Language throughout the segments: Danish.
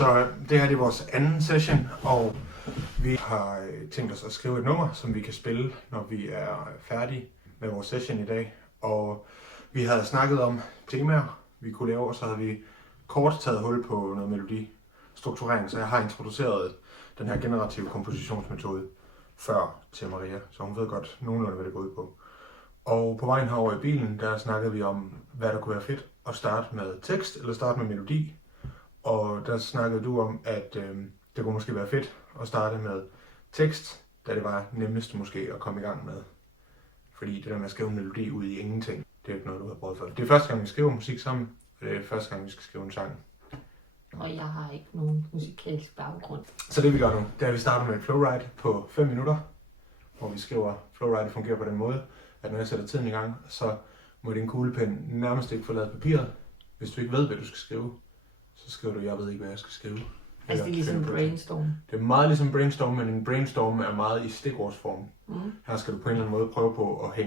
Så det her er vores anden session, og vi har tænkt os at skrive et nummer, som vi kan spille, når vi er færdige med vores session i dag. Og vi havde snakket om temaer, vi kunne lave, og så havde vi kort taget hul på noget melodistrukturering. Så jeg har introduceret den her generative kompositionsmetode før til Maria, så hun ved godt nogenlunde, hvad det går ud på. Og på vejen herover i bilen, der snakkede vi om, hvad der kunne være fedt at starte med tekst eller starte med melodi. Og der snakkede du om, at det kunne måske være fedt at starte med tekst, da det var nemmest måske at komme i gang med. Fordi det der med at skrive en melodi ud i ingenting, det er ikke noget, du har prøvet før. Det er første gang, vi skriver musik sammen, og det er første gang, vi skal skrive en sang. Og jeg har ikke nogen musikalsk baggrund. Så det vi gør nu, det er, at vi starter med et flowride på 5 minutter, hvor vi skriver, flowride fungerer på den måde, at når jeg sætter tiden i gang, så må din kuglepen nærmest ikke forlade papiret. Hvis du ikke ved, hvad du skal skrive, så skriver du, jeg ved ikke, hvad jeg skal skrive. Altså det er ligesom brainstorm. Det er meget ligesom brainstorm, men en brainstorm er meget i stikordsform. Her skal du på en eller anden måde prøve på at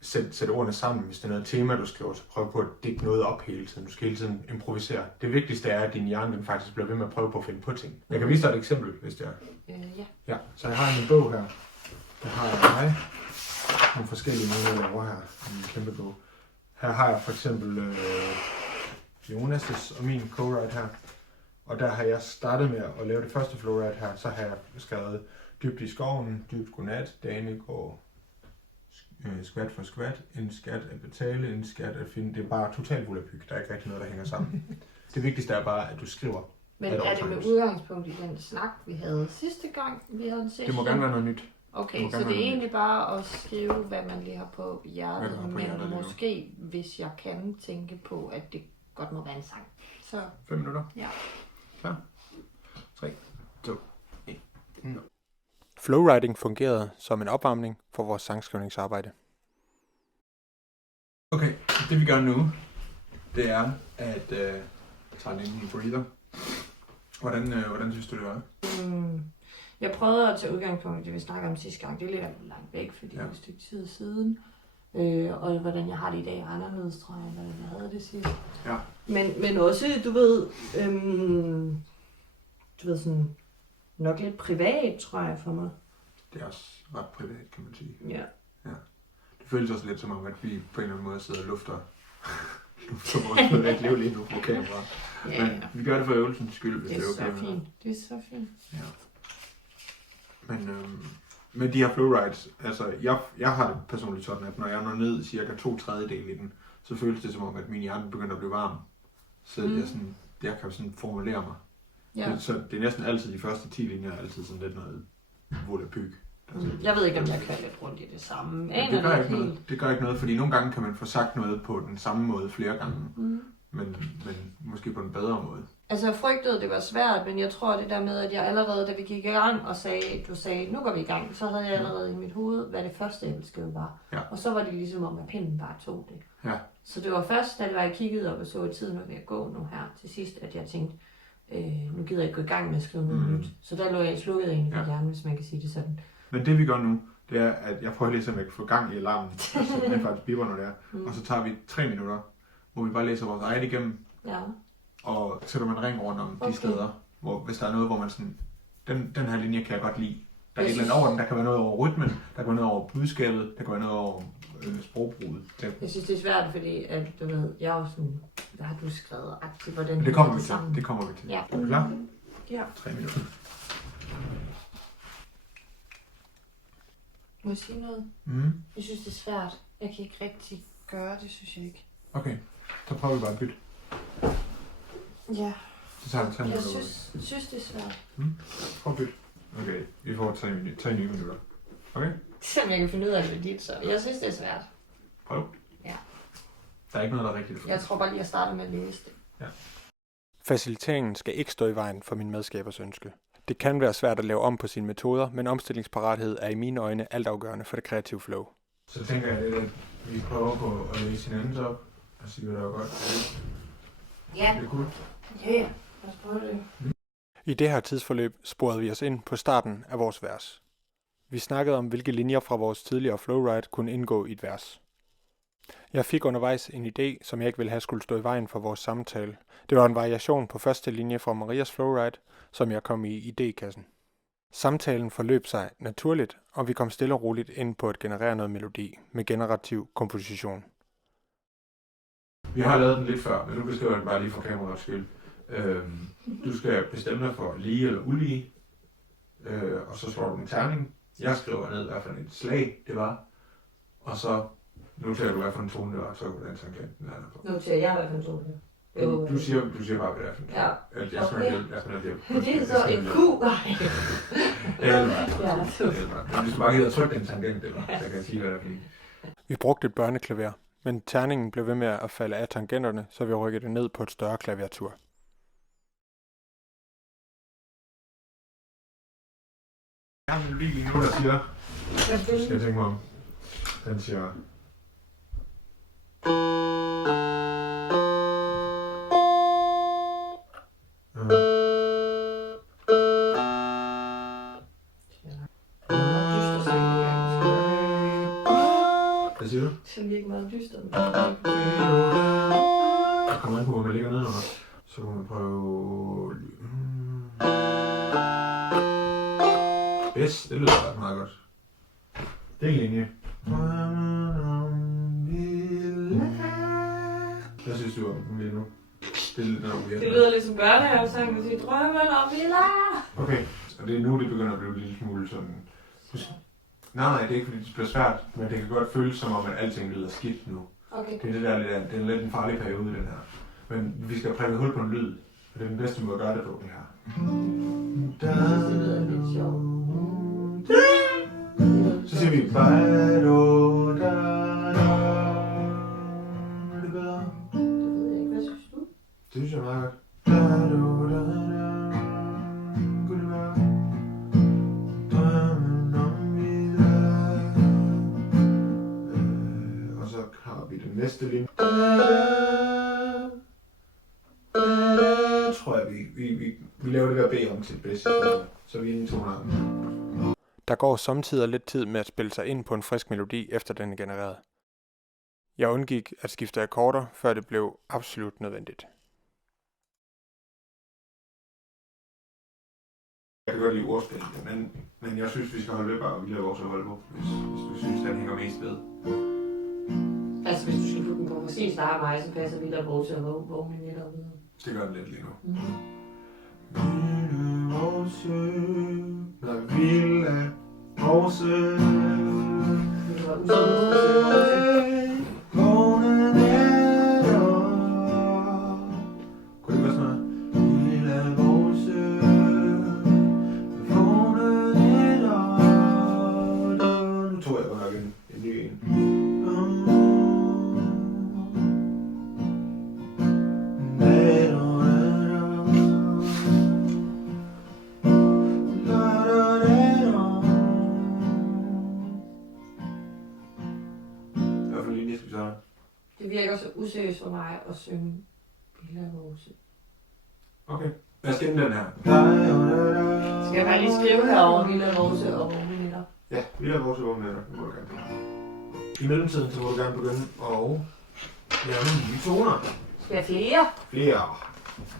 sætte ordene sammen. Hvis det er noget tema, du skriver, så prøv på at digte noget op hele tiden. Du skal hele tiden improvisere. Det vigtigste er, at din hjerne den faktisk bliver ved med at prøve på at finde på ting. Jeg kan vise dig et eksempel, hvis det er. Ja. Så jeg har en bog her. Der har jeg nogle forskellige måder, jeg laver her. En kæmpe bog. Her har jeg for eksempel Jonas' og min co-write her. Og der har jeg startet med at lave det første flowride her. Så har jeg skrevet dybt i skoven, dybt godnat, dagene går skvat for skvat, en skat at betale, en skat at finde. Det er bare totalt volapyk. Der er ikke rigtig noget, der hænger sammen. Det vigtigste er bare, at du skriver. Men er det med udgangspunkt i den snak, vi havde sidste gang, vi havde en session? Det må gerne være noget nyt. Okay, så det er egentlig bare at skrive, hvad man lige har på hjertet, men måske, hvis jeg kan tænke på, at det godt må være en sang. Så 5 minutter? Ja. Klar? 3, 2, 1, 0. Flowwriting fungerede som en opvarmning for vores sangskrivningsarbejde. Okay, det vi gør nu, det er at tage en breather. Hvordan synes du, det var? Jeg prøvede at tage udgangspunkt i det, vi snakkede om sidste gang. Det ligger langt væk, fordi det er et stykke tid siden. Og hvordan jeg har det i dag er anderledes, tror jeg, hvordan jeg havde det sidst. Ja. Men også, du ved sådan nok lidt privat, tror jeg, for mig. Det er også ret privat, kan man sige. Ja. Det føles også lidt som om, at vi på en eller anden måde sidder og lufter vores privat liv lige nu på kamera. Ja. Men vi gør det for øvelsens skyld, hvis det er okay. Så fint. Det er så fint. Ja. Men med de her flowrides, altså jeg har det personligt sådan, at når jeg når ned cirka 2/3 i den, så føles det som om, at min hjerne begynder at blive varm. Så jeg kan sådan formulere mig. Ja. Så det er næsten altid de første 10 linjer, er altid sådan lidt noget volapyk. Jeg ved ikke, om jeg kan lidt rundt i det samme. Det gør ikke noget, fordi nogle gange kan man få sagt noget på den samme måde flere gange. Men måske på en bedre måde. Altså jeg frygtede, det var svært, men jeg tror det der med, at jeg allerede, da vi gik i gang og du sagde, nu går vi i gang, så havde jeg allerede i mit hoved, hvad det første jeg ville skrive var. Ja. Og så var det ligesom om, at pinden bare tog det. Ja. Så det var først, da jeg kiggede op og så, at tiden var ved at gå nu her til sidst, at jeg tænkte, nu gider jeg ikke gå i gang med at skrive noget nyt. Så der lå jeg slukket egentlig på hjernen, hvis man kan sige det sådan. Men det vi gør nu, det er, at jeg prøver lige at få gang i alarmen, så den faktisk biber, når det er. Og så tager vi 3 minutter, hvor vi bare læser vores eget igennem. Ja. Og sætter man ring rundt om de steder, hvor hvis der er noget, hvor man sådan, den her linje kan jeg godt lide. Der er et eller andet over den, der kan være noget over rytmen, der kan være noget over budskabet, der kan være noget over sprogbruget. Jeg synes, det er svært, fordi at, du ved, jeg er jo sådan, hvad har du skrevet aktivt, hvordan det kommer vi til. Det kommer vi til. Ja. Er du klar? Ja. 3 minutter. Må jeg sige noget? Jeg synes, det er svært. Jeg kan ikke rigtig gøre det, synes jeg ikke. Okay, så prøver vi bare at bytte. Ja. Så tager vi 3 minutter. Jeg synes, det er svært. Prøv at bytte. Okay, vi får 3 nye minutter. Okay? Se om jeg kan finde ud af det dit, så. Jeg synes, det er svært. Prøv. Ja. Der er ikke noget, der er rigtigt. Jeg tror bare lige, at starte med at læse det. Ja. Faciliteringen skal ikke stå i vejen for min medskabers ønske. Det kan være svært at lave om på sine metoder, men omstillingsparathed er i mine øjne altafgørende for det kreative flow. Så tænker jeg, at vi prøver på at læse hinandens op og sige, hvad der er godt. Ja. Det er cool. Ja, lad os prøve det. I det her tidsforløb sporede vi os ind på starten af vores vers. Vi snakkede om, hvilke linjer fra vores tidligere flowride kunne indgå i et vers. Jeg fik undervejs en idé, som jeg ikke ville have skulle stå i vejen for vores samtale. Det var en variation på første linje fra Marias Flowride, som jeg kom i idékassen. Samtalen forløb sig naturligt, og vi kom stille og roligt ind på at generere noget melodi med generativ komposition. Vi har lavet den lidt før, men nu beskriver jeg den bare lige for kameraets skyld. Du skal bestemme dig for lige eller ulige, og så slår du en terning. Jeg skriver ned, hvad for et slag det var, og så noterer du, hvad for en tone det var, så kan du danse tangenten lander på. Noterer jeg, hvad for en tone det var? Du siger bare, hvad det er for en tone. Ja. Jeg skal nok hjælpe. Det er så en Q. Men du skal bare give dig trykke den tangent, eller så kan jeg sige, hvad det er for en. Vi brugte et børneklaver, men terningen blev ved med at falde af tangenterne, så vi rykkede det ned på et større klaviatur. Jeg har en melodi lige nu, der siger, skal jeg tænke mig om, den siger, hvad siger du? Det virker meget dyster. Jeg kommer ind på, hvor man ligger nedenunder. Så må man prøve... Bes, det lyder faktisk meget godt. Det er en linje. Hvad synes du om den lige nu? Det lyder lidt som børnehavesang, at sige drømmen om villa. Okay, og det er nu, det begynder at blive en lille smule sådan... Nej, det er ikke fordi det bliver svært, men det kan godt føles som om, at alting lyder skidt nu. Okay. Det er det der lidt, det er lidt en farlig periode, den her. Men vi skal prikke hul på en lyd, og det er den bedste måde at gøre det på, det her. Jeg synes, det lyder lidt sjovt. Så siger vi Er det bedre? Det ved jeg ikke, hvad synes du? Det synes jeg er meget godt. Kunne det være? Og så har vi den næste linje. Tror jeg, vi laver det der B om til det bedste, så vi er inde i tonarten. Der går samtidig lidt tid med at spille sig ind på en frisk melodi, efter den er genereret. Jeg undgik at skifte akkorder, før det blev absolut nødvendigt. Jeg kan godt lide ordspillet, men jeg synes, vi skal holde ved bare, og vi laver vores at holde på, hvis du synes, den hænger mest ved. Altså, hvis du skal putte den på præcis der mig, så passer vi der både til at våge med lidt og videre. Det gør den lidt lige nu. Villa Rose. Det var usikker. Kunne det være sådan noget? Villa Rose. Nu tror jeg godt nok en ny en. Det virker så useriøst for mig at synge Villa Rose. Okay, lad os gemme den her. Skal jeg bare lige skrive herovre Villa Rose og vågne netop? Ja, Villa Rose og vågne netop. Det må du gerne. I mellemtiden så må du gerne begynde at lave nogle nye toner. Skal jeg flere? Flere.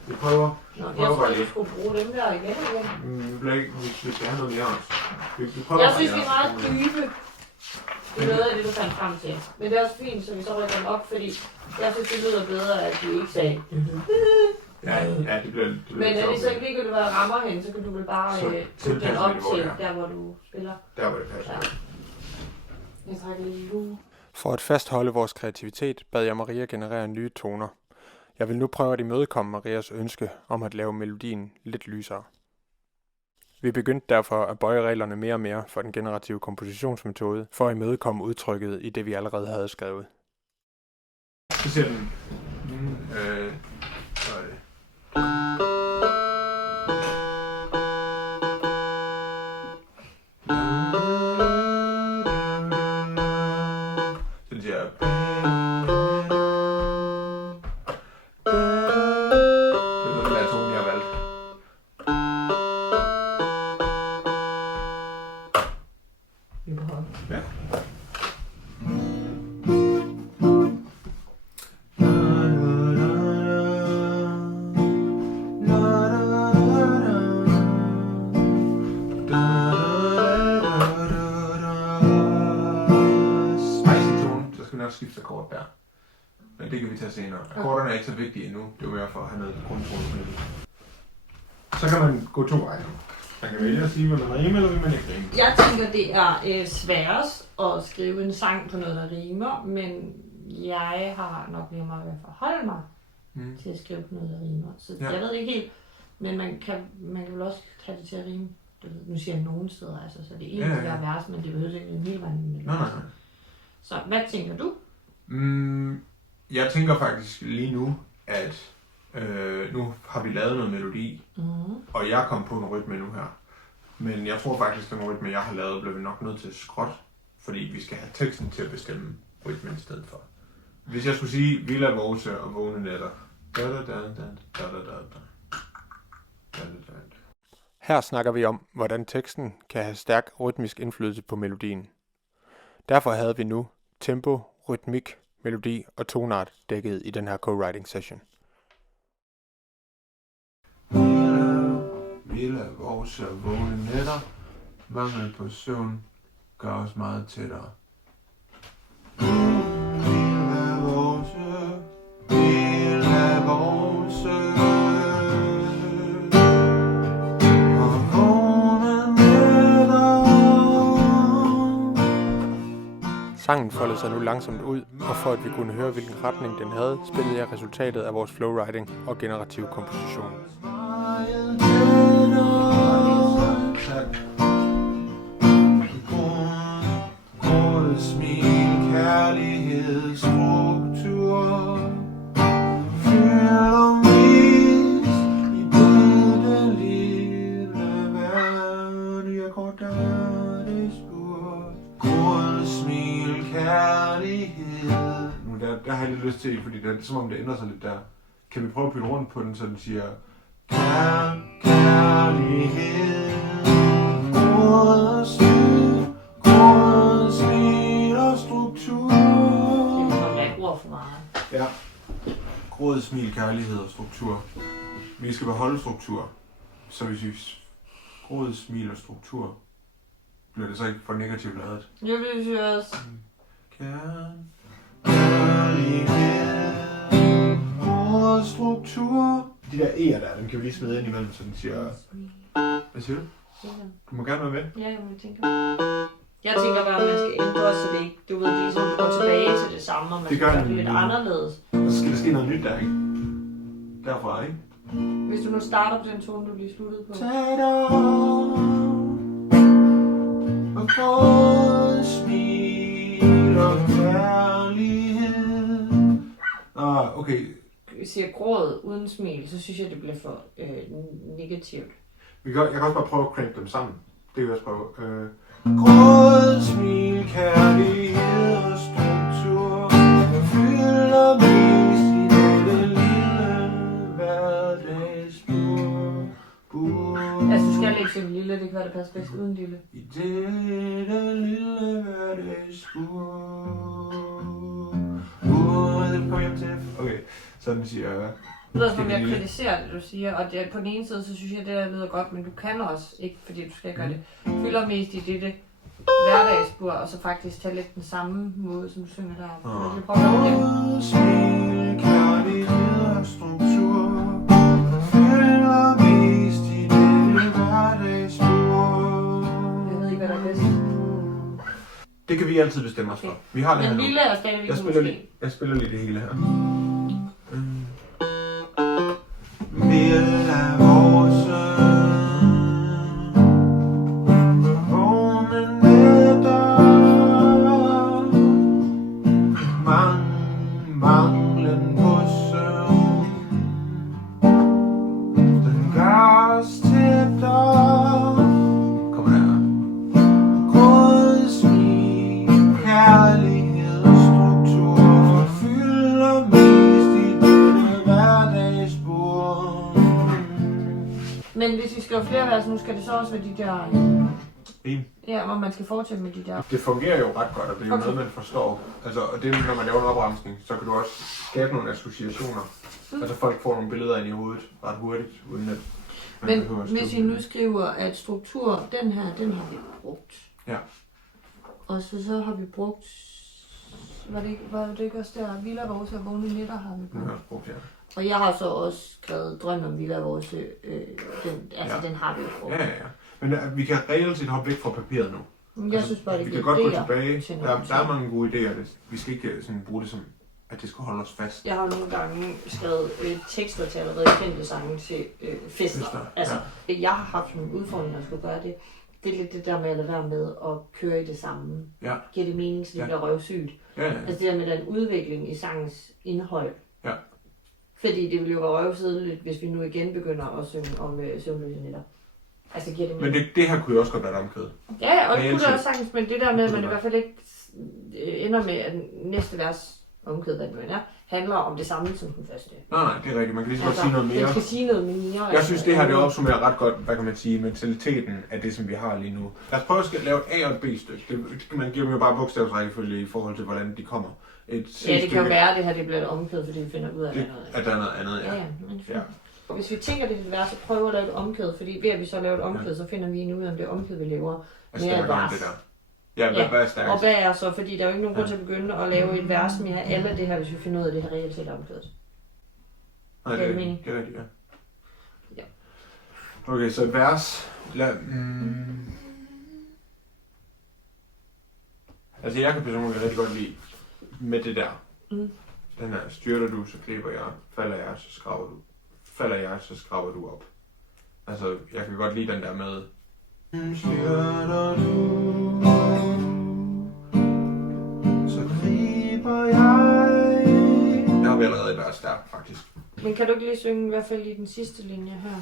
Vi prøver. Nå, jeg tror, du skulle bruge dem der igen. Vi skal have noget mere også. Jeg synes, vi er meget dybe. Det er noget af det, du fandt frem til. Men det er også fint, så vi så rykker dem op, fordi jeg synes, det lyder bedre, at vi ikke sagde. Ja, det bliver men er det så ikke ligegyldigt, hvad jeg rammer hen, så kan du vel bare putte den op til der, hvor du spiller. Der, hvor det passer. Ja. Jeg trækker lige lue. For at fastholde vores kreativitet, bad jeg Maria generere nye toner. Jeg vil nu prøve at imødekomme Marias ønske om at lave melodien lidt lysere. Vi begyndte derfor at bøje reglerne mere og mere for den generative kompositionsmetode, for at imødekomme udtrykket i det, vi allerede havde skrevet. Så siger den... så er det... Så siger jeg... Det er den der tone, jeg har valgt. Ja. skiftakord der. Men det kan vi tage senere. Akkorderne er ikke så vigtige endnu. Det er jo mere for at have noget grundtone på det. Så kan man gå 2 veje. Man kan vælge at sige, vil man rime, eller vil man ikke rime. Jeg tænker, det er sværest at skrive en sang på noget, der rimer, men jeg har nok mere meget ved at forholde mig til at skrive på noget, der rimer. Så jeg ved ikke helt, men man kan vel også have det til at rime. Nu siger jeg nogen steder, altså, så det er egentlig vers, men det behøver ikke en hel vej. Nej. Så hvad tænker du? Jeg tænker faktisk lige nu, at nu har vi lavet noget melodi, og jeg kom på en rytme nu her. Men jeg tror faktisk, at den rytme, jeg har lavet, bliver vi nok nødt til at skrotte, fordi vi skal have teksten til at bestemme rytmen i stedet for. Hvis jeg skulle sige Villa Vose og Vågne Nætter. Her snakker vi om, hvordan teksten kan have stærk rytmisk indflydelse på melodien. Derfor havde vi nu tempo, rytmik, melodi og tonart dækket i den her co-writing session. Villa Vose og Vågne Nætter. Mangel på søvn gør os meget tættere. Villa Vose, Villa Vose og Vågne Nætter. Sangen foldede sig nu langsomt ud, og for at vi kunne høre, hvilken retning den havde, spillede jeg resultatet af vores flowwriting og generativ komposition. Smil, kærlighed, struktur fylder mest i dette lille verden. Jeg går der, det spurgt. Gråd, smil, kærlighed. Nu der har jeg lidt lyst til, fordi det er som om det ændrer sig lidt der. Kan vi prøve at bytte rundt på den, så den siger kærlighed, gråd, smil, gråd, smil og struktur. Det er et ord for meget. Ja. Gråd, smil, kærlighed og struktur. Vi skal beholde struktur. Så hvis vi gråd, smil og struktur, bliver det så ikke for negativt ladet? Jeg vil sige også. Kærlighed, gråd, struktur. De der E'er der, dem kan vi lige smide ind imellem, så den siger... Hvad siger du? Du må gerne være med. Ja, jeg tænker. Jeg tænker bare, at man skal ændre, så det ikke, du ved, ligesom du går tilbage til det samme, og man skal gøre det lidt anderledes. Så skal der ske noget nyt der, ikke? Derfra, ikke? Hvis du nu starter på den tone, du lige sluttede på. Og gråd, smil og kærlighed. Okay. Hvis jeg siger gråd uden smil, så synes jeg, det bliver for negativt. Jeg kan også bare prøve at crank dem sammen. Det kan vi også prøve. Gråd, smil, kærlighed og struktur fylder mest i dette lille hverdagsbur. Altså, du skal lægge til lille, det kan være, det passer bedst uden lille. I dette lille hverdagsbur. Det kommer hjem til. Okay, så den siger... Det lyder som, jeg kritiserer det, du siger, og det, på den ene side, så synes jeg, det der lyder godt, men du kan også, ikke fordi du skal gøre det, fylder mest i dette hverdagsbur, og så faktisk tage lidt den samme måde, som du synger der. Jeg vil prøve at gøre det. Smil, kærlighed og struktur fylder mest i dette hverdagsbur. Jeg ved ikke, hvad der er bedst. Det kan vi altid bestemme os for. Vi har det her Men nu. lille er stadigvæk Jeg spiller lige det hele her. Villa Vose, Vågne Nætter, manglen på søvn, den gør os tættere. Kom her. Gråd, smil, kærlighed og struktur fylder mest i dette hverdagsbur. Men hvis vi skriver flere vers, nu skal det så også være de der... En. Ja, hvor man skal fortsætte med de der... Det fungerer jo ret godt, og det er jo noget, man forstår. Altså, og det når man laver en opremsning, så kan du også skabe nogle associationer. Altså folk får nogle billeder ind i hovedet ret hurtigt, uden at man behøver at hvis vi nu skriver, at struktur, den har vi brugt. Ja. Og så har vi brugt var det ikke også der, Villa Vores og Vågne Nætter har vi på? Ja. Og jeg har så også skrevet Drøm om Villa Vores, den har vi jo på. Ja. Men vi kan reelt set hoppe væk fra papiret nu. Jeg synes bare, det vi kan godt gå tilbage. Der er mange gode idéer. Vi skal ikke sådan bruge det som, at det skal holde os fast. Jeg har nogle gange skrevet tekster til allerede kendte sange til fester. Altså, jeg har haft nogle udfordringer, at skulle gøre det. Det er lidt det der med at lade være med at køre i det samme. Ja. Giver det mening, så det bliver røvsygt. Ja. Altså det der med den udvikling i sangens indhold. Ja. Fordi det ville jo være røvsideligt, hvis vi nu igen begynder at synge om søvnløse nætter. Altså giver det mening. Men det her kunne jo også godt være et omkvæd. Ja, og det kunne det også sagtens, men det der med, at man i hvert fald ikke ender med, at næste vers omkvæd, hvad det nu er, handler om det samme som den første. Nej, det er rigtigt. Man kan lige så godt sige noget mere. Man skal sige noget mere. Jeg synes, det her det opsummerer ret godt, hvad kan man sige, mentaliteten af det, som vi har lige nu. Lad os prøve at lave et A- og et B-stykke. Man giver dem jo bare bogstavsrækkefølge i forhold til, hvordan de kommer. Et ja, det kan jo være, at det her det bliver et omkvæd, fordi vi finder ud af, at der er noget andet, ja. Og hvis vi tænker det vers, så prøver at lave et omkvæd, fordi ved at vi så laver et omkvæd, så finder vi egentlig ud af, om det omkvæd, vi laver mere et vers. Ja, hvad er stærkt? Og hvad er så, fordi der er jo ikke nogen grund til at begynde at lave et vers mere af alle det her, hvis vi finder ud af det her reelt set omkvædet. Nej, det er rigtigt, ja. Okay, så et vers. Altså jeg kan personligt rigtig godt lide med det der. Den her, styrter du, så griber jeg. Falder jeg, så skraber du. Falder jeg, så skraber du op. Altså, jeg kan godt lide den der med. Styrter du, så griber jeg. Der har vi allerede et vers der, faktisk. Men kan du ikke lige synge i hvert fald i den sidste linje her?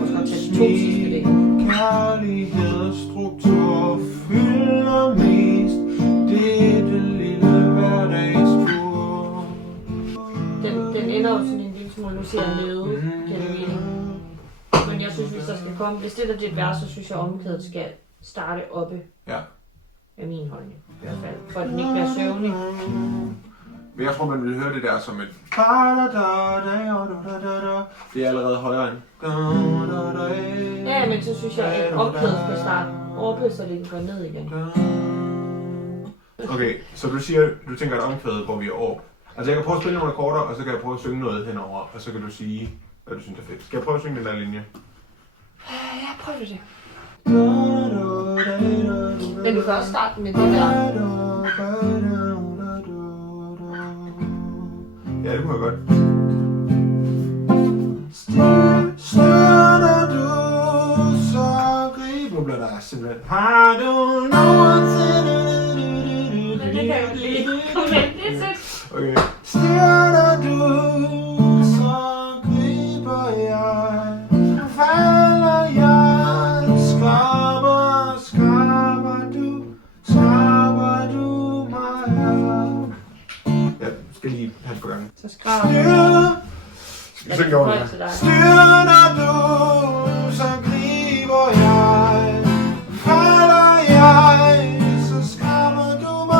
Måske tage de to sidste dele. Kærlighedsstruktur fylder mest dette lille hverdagstur. Den ender jo sådan en lille smule, nu siger jeg nede, kan det mening. Men jeg synes, hvis der skal komme, hvis det der er et vers, så synes jeg, omkvædet skal starte oppe. Ja. Af min holdning, i hvert fald. For at den ikke bliver søvnig. Men jeg tror, man vil høre det der som et. Det er allerede højere end. Ja, men så synes jeg, at omkvædet skal starte oppe, så det kan gå ned igen. Okay, så du tænker et omkvæd, hvor vi er oppe. Altså jeg kan prøve at spille nogle akkorder, og så kan jeg prøve at synge noget henover, og så kan du sige, hvad du synes er fedt. Skal jeg prøve at synge den der linje? Ja, prøv det. Men du kan også starte med det der. Ja, det kunne jeg godt. Styrter du, så griber. Nu bliver der simpelthen. Har du noget til det? Det kan jeg jo lige. Kom hen, det er sødt. Okay. Styrter du, så griber jeg. Falder jeg, skraber du mig. Jeg skal lige have på gang. Så skraber Styrter du, så griber jeg. Falder jeg, så skraber du mig.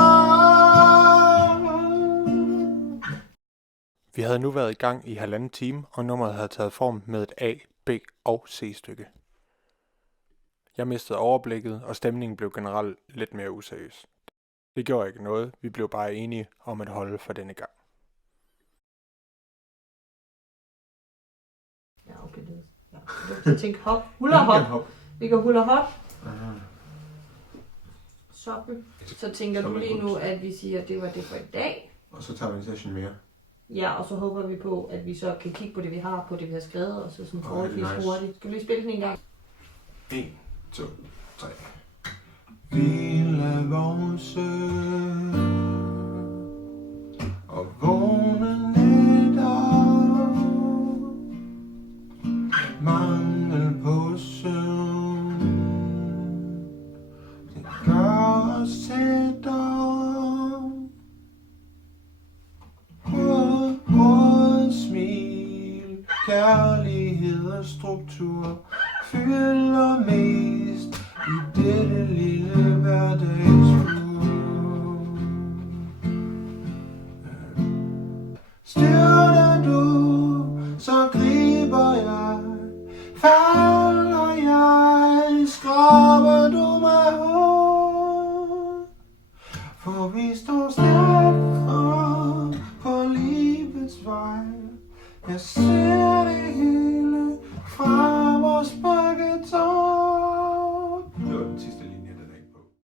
Vi havde nu været i gang i 1,5 time, og nummeret havde taget form med et A, B og C-stykke. Jeg mistede overblikket, og stemningen blev generelt lidt mere useriøs. Det gjorde ikke noget, vi blev bare enige om at holde for denne gang. Ja, okay, det er. Ja. Jeg tænkte hop, hula hop. Vi kan hula hop. Så tænker du lige nu, at vi siger, at det var det for i dag. Og så tager vi en session mere. Ja, og så håber vi på, at vi så kan kigge på det, vi har, på det, vi har skrevet, og så sådan forholdsvis hurtigt. Skal vi lige spille den en gang? 1, 2, 3. Lille vovse og vågne nætter, mangel på søvn, det gør os tættere. Rød smil, kærlighed og struktur fylder mest i dette lille